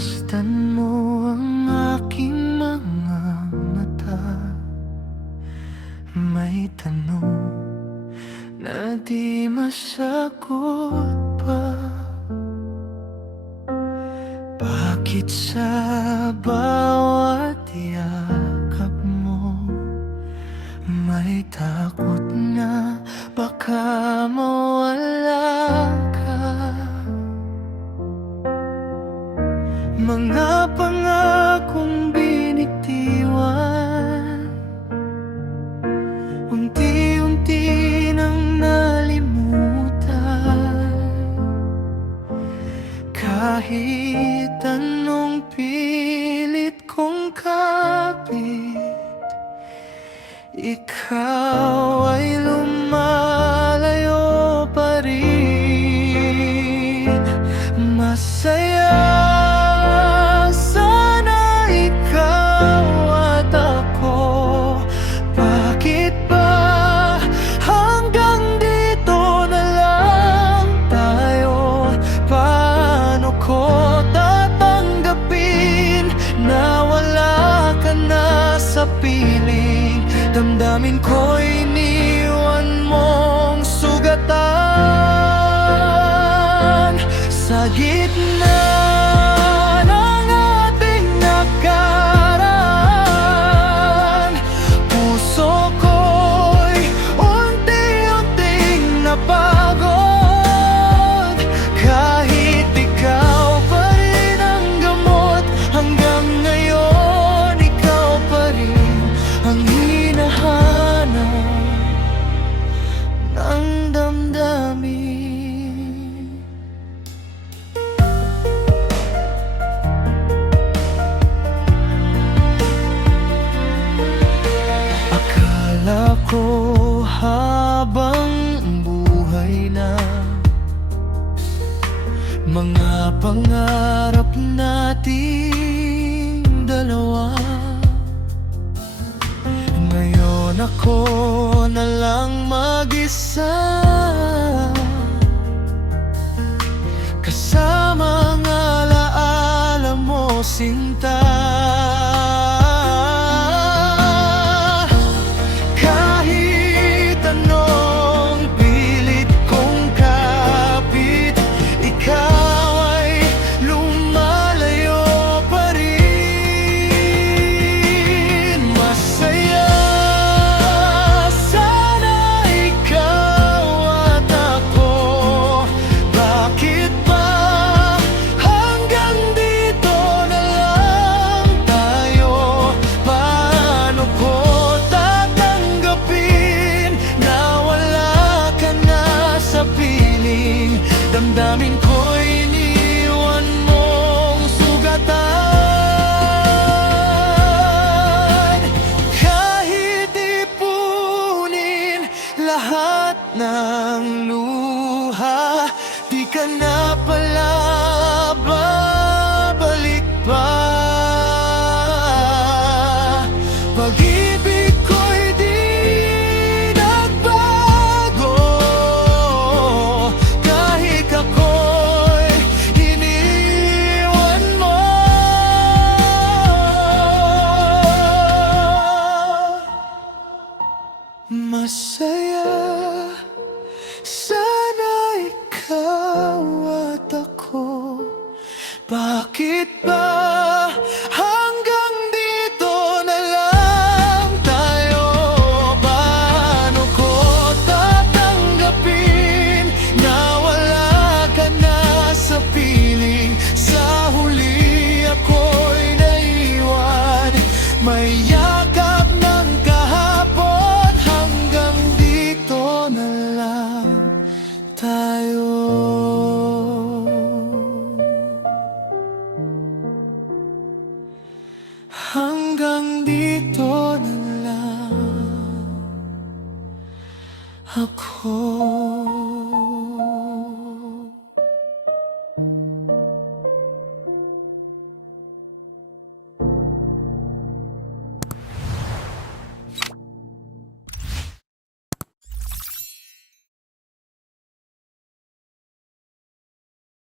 Masdan mo ang aking mga mata. May tanong na di masagot pa. Bakit sa bawat yakap mo may takot na baka mawala ka? Mga pangakong binitiwan, unti-unti nang nalimutan. Kahit anong pilit kong kapit, ikaw ay lumalayo pa rin. Masaya sana ikaw at ako. Bakit ba hanggang dito na lang tayo? Paano ko tatanggapin na wala ka na sa piling? Damdamin ko'y iniwan mong sugatan sa gitna ng ating nakaraan. Puso ko'y unti-unting napagod. Kahit ikaw pa rin ang gamot, hanggang ngayon ikaw pa rin ang hinahanap ng damdamin. Akala ko habang buhay na mga pangarap nating dalawa. Ngayon ako na lang mag-isa, kasama ang alaala mo, sinta. Kahit anong pilit kong kapit, ikaw ay lumalayo pa rin. Masaya sana ikaw at ako. Bakit ba hanggang dito na lang tayo? Paano ko tatanggapin na wala ka na sa piling? Damdamin ko'y iniwan mong sugatan. Kahit ipunin lahat ng luha, di ka na pala babalik pa. Pag-ibig ko'y di nagbago, kahit ako'y iniwan mo. Masaya sana ikaw at ako. Bakit ba hanggang dito na lang tayo? Paano ko tatanggapin na wala ka na sa piling? Sa huli ako'y naiwan, may yakap ng kahapon. Hanggang dito na lang tayo. Hanggang dito